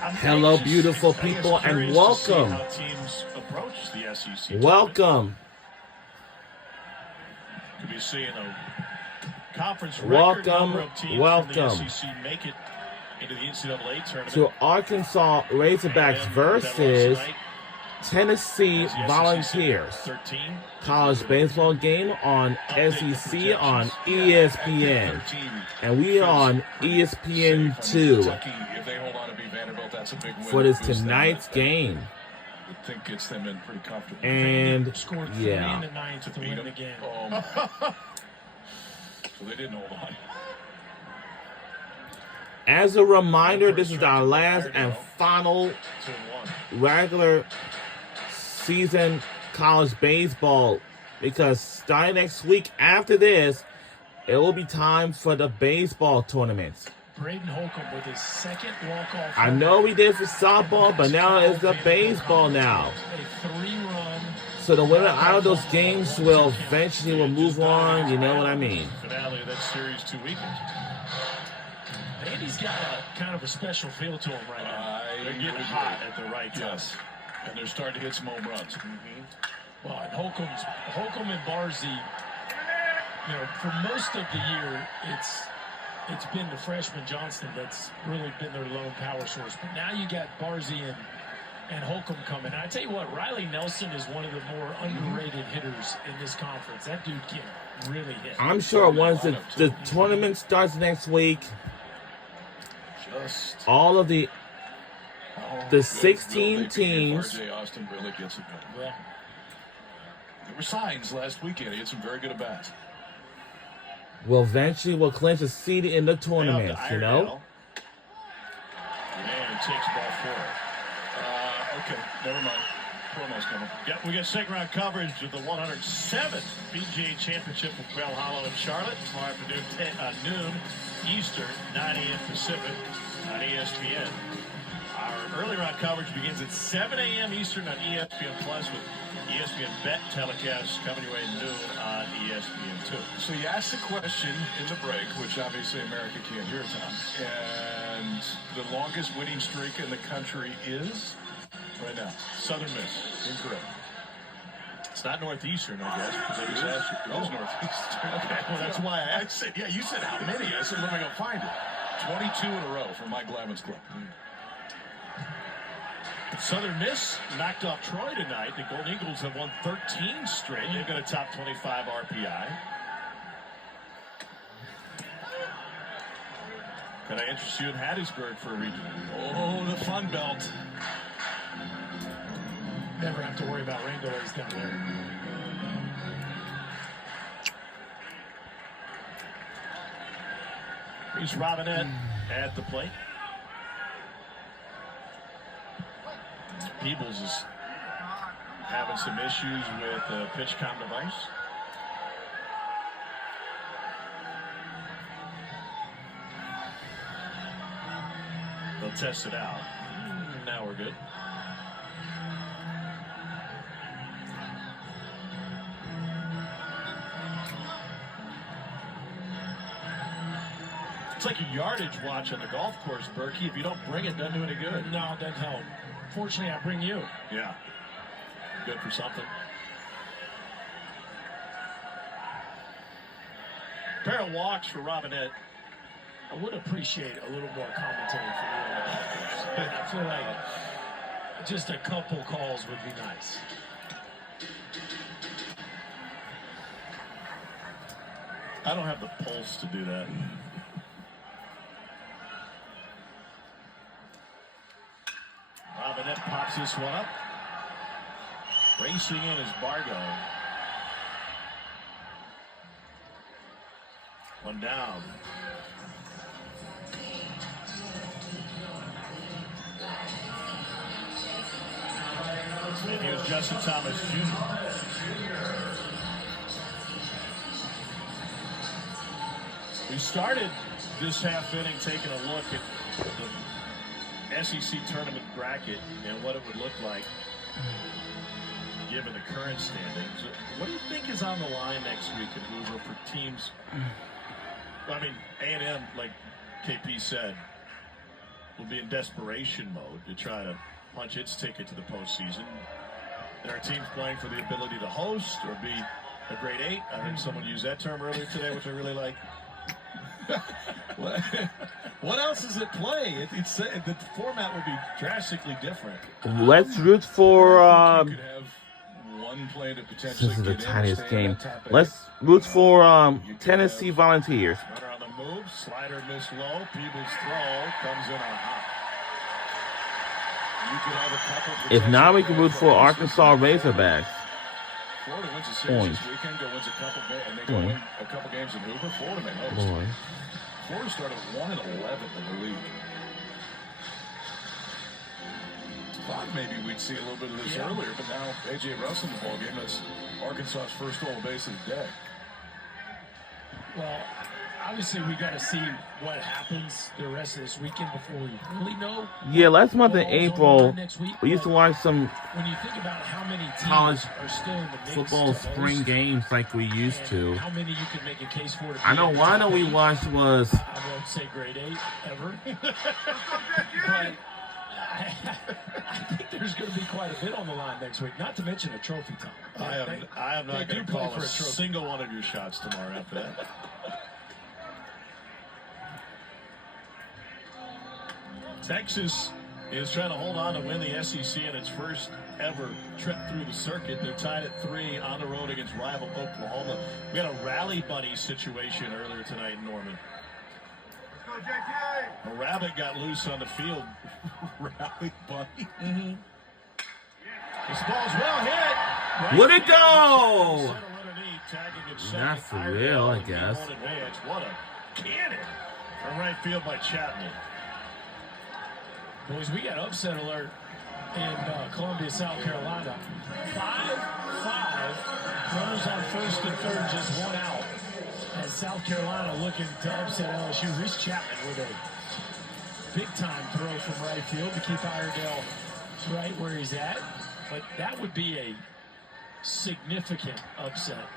Hello, beautiful people, and welcome. Welcome. Could be seeing a conference Welcome. Welcome. Make it into the NCAA tournament. To Arkansas Razorbacks versus Tennessee Volunteers. College baseball game on SEC on ESPN. And we are on ESPN2 for this tonight's game. I think gets them in pretty comfortable. And scored 3 yeah. in the ninth to win the game. So they didn't hold on. As a reminder, this is our last and final regular season college baseball, because starting next week after this, it will be time for the baseball tournaments. Braden Holcomb with his second walk-off. I know we did for softball, but now it's the baseball now. A 3-run. So the winner out of those games will eventually move on. You know what I mean? Finale of that series 2 weekends. Andy's got a kind of a special feel to him right now. They're getting hot at the right time. Yes. And they're starting to hit some home runs. Well, and Holcomb and Barzy, you know, for most of the year, it's been the freshman Johnston that's really been their lone power source. But now you got Barzy and Holcomb coming. And I tell you what, Riley Nelson is one of the more underrated hitters in this conference. That dude can really hit. I'm sure once the tournament starts next week, all of the 16 teams. RJ Austin really gets it going. There were signs last weekend. He had some very good at-bats. Will eventually clinch a seat in the tournament, you know? And he takes ball 4. Okay, never mind. Promo's coming. Yep, we got second round coverage of the 107th PGA Championship with Bell Hollow in Charlotte tomorrow afternoon, noon Eastern, 9 a.m. Pacific on ESPN. Our early round coverage begins at 7 a.m. Eastern on ESPN Plus with ESPN Bet telecast coming your way at noon on ESPN2. So you asked the question in the break, which obviously America can't hear, Tom. And the longest winning streak in the country is right now Southern Miss. Incorrect. It's not Northeastern, I guess, because I just asked you. It is Northeastern. Okay, well, that's why I asked. Yeah, you said how many. I said, let me go find it. 22 in a row for Mike Glavin's club. Southern Miss knocked off Troy tonight. The Golden Eagles have won 13 straight. They've got a top 25 RPI. Can I interest you in Hattiesburg for a region? Oh, the Fun Belt. Never have to worry about rain delays down there. Here's Robinette at the plate. Peebles is having some issues with the pitch comm device. They'll test it out. Now we're good. It's like a yardage watch on the golf course, Berkey. If you don't bring it, doesn't do any good. No, it doesn't help. Fortunately, I bring you. Yeah. Good for something. Pair of walks for Robinette. I would appreciate a little more commentary from you on the golf course. I feel like just a couple calls would be nice. I don't have the pulse to do that. Robinette pops this one up. Racing in is Bargo. One down. And here's Justin Thomas Jr. We started this half inning taking a look at the SEC tournament bracket and what it would look like given the current standings. What do you think is on the line next week in Hoover for teams? I mean, A&M, like KP said, will be in desperation mode to try to punch its ticket to the postseason. There are teams playing for the ability to host or be a grade 8. I heard someone use that term earlier today, which I really like. What else is at play? The format will be drastically different. Let's root for. You could have one play to potentially This is the get in, tiniest stay game. on top of Let's it. root for Tennessee Volunteers. Runner on the move, slider missed low, Peebles throw, comes in on hot. You could have a couple. If not, we can root for Arkansas Razorbacks. Florida wins a series this weekend, wins a couple, and they go win a couple games in Hoover. Florida may host. Boy. Florida started 1-11 in the league. Thought maybe we'd see a little bit of this earlier, but now A.J. Russell in the ball game. That's Arkansas's first stolen base of the day. Well, obviously we got to see what happens the rest of this weekend before we really know. Yeah, last month in April, next week, we used to watch some when you think about how many teams college are still in the mix football to spring host, games like we used and to. how many you can make a case for? To I be know in the one top that we eight. watched was I won't say grade 8 ever, but I think there's going to be quite a bit on the line next week. Not to mention a trophy time. I am not going to call a single one of your shots tomorrow after that. Texas is trying to hold on to win the SEC in its first ever trip through the circuit. They're tied at 3 on the road against rival Oklahoma. We had a rally bunny situation earlier tonight in Norman. A rabbit got loose on the field. Rally bunny. Mm-hmm. This ball's well hit. Right Would it go? Not for real, I guess. What a cannon from right field by Chapman. Boys, we got upset alert in Columbia, South Carolina. 5-5. Runners on first and third, just one out. As South Carolina looking to upset LSU. Rhys Chapman with a big-time throw from right field to keep Iredale right where he's at. But that would be a significant upset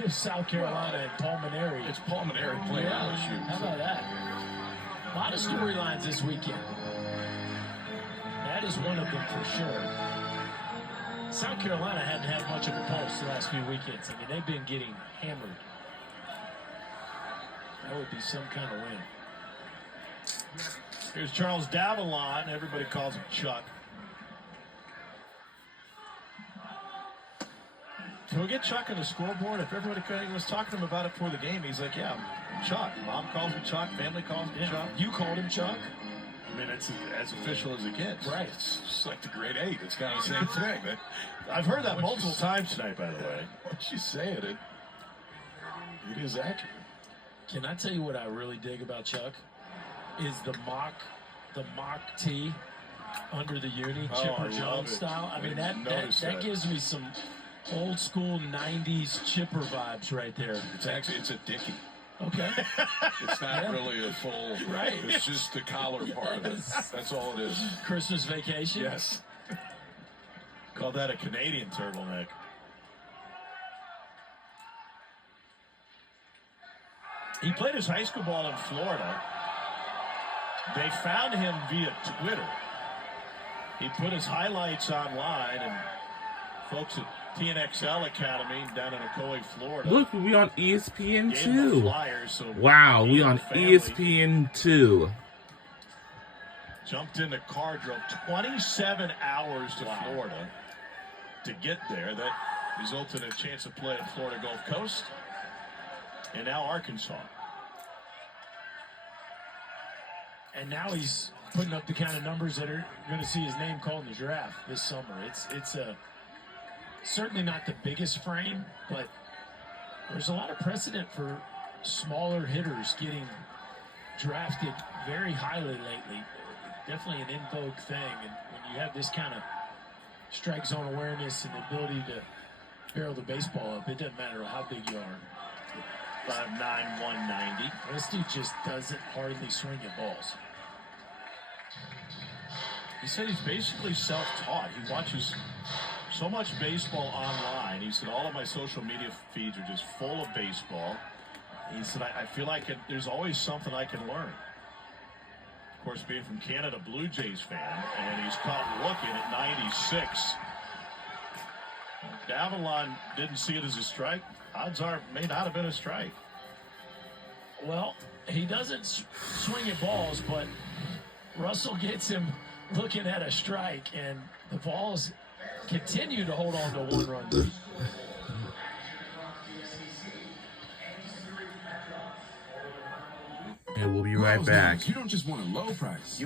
if South Carolina and Pulmonary. It's Pulmonary playing LSU. How about that? A lot of storylines this weekend. That is one of them for sure. South Carolina hadn't had much of a pulse the last few weekends. I mean, they've been getting hammered. That would be some kind of win. Here's Charles Davalon. Everybody calls him Chuck. Can we get Chuck on the scoreboard? If everybody was talking to him about it before the game, he's like, yeah, Chuck. Mom calls him Chuck. Family calls him Chuck. You called him Chuck? I mean, it's as official as it gets. Right. It's like the grade 8. It's kind of the same thing. I've heard that multiple times tonight, by the way. Once you say it, it is accurate. Can I tell you what I really dig about Chuck? Is the mock tee under the uni, Chipper Jones style. I mean, that gives me some old school 90s Chipper vibes right there. It's a dickie. Okay. It's not really a full. Right. It's just the collar part of it. That's all it is. Christmas vacation? Yes. Call that a Canadian turtleneck. He played his high school ball in Florida. They found him via Twitter. He put his highlights online, and folks at TNXL Academy down in Ocoee, Florida. Look, we on ESPN gave him the 2. Flyers, so Wow, he we and on the family ESPN 2. Jumped in the car, drove 27 hours to Florida to get there. That resulted in a chance to play at Florida Gulf Coast and now Arkansas. And now he's putting up the kind of numbers that are going to see his name called in the draft this summer. It's a certainly not the biggest frame, but there's a lot of precedent for smaller hitters getting drafted very highly lately. Definitely an in vogue thing. And when you have this kind of strike zone awareness and the ability to barrel the baseball up, it doesn't matter how big you are. 5'9", 190. This dude just doesn't hardly swing at balls. He said he's basically self-taught. He watches so much baseball online. He said all of my social media feeds are just full of baseball. He said I feel like there's always something I can learn. Of course, being from Canada, Blue Jays fan, and he's caught looking at 96. Davallon didn't see it as a strike. Odds are it may not have been a strike. Well, he doesn't swing at balls, but Russell gets him looking at a strike, and the balls continue to hold on to 1 run. And we'll be right back. You don't just want a low price.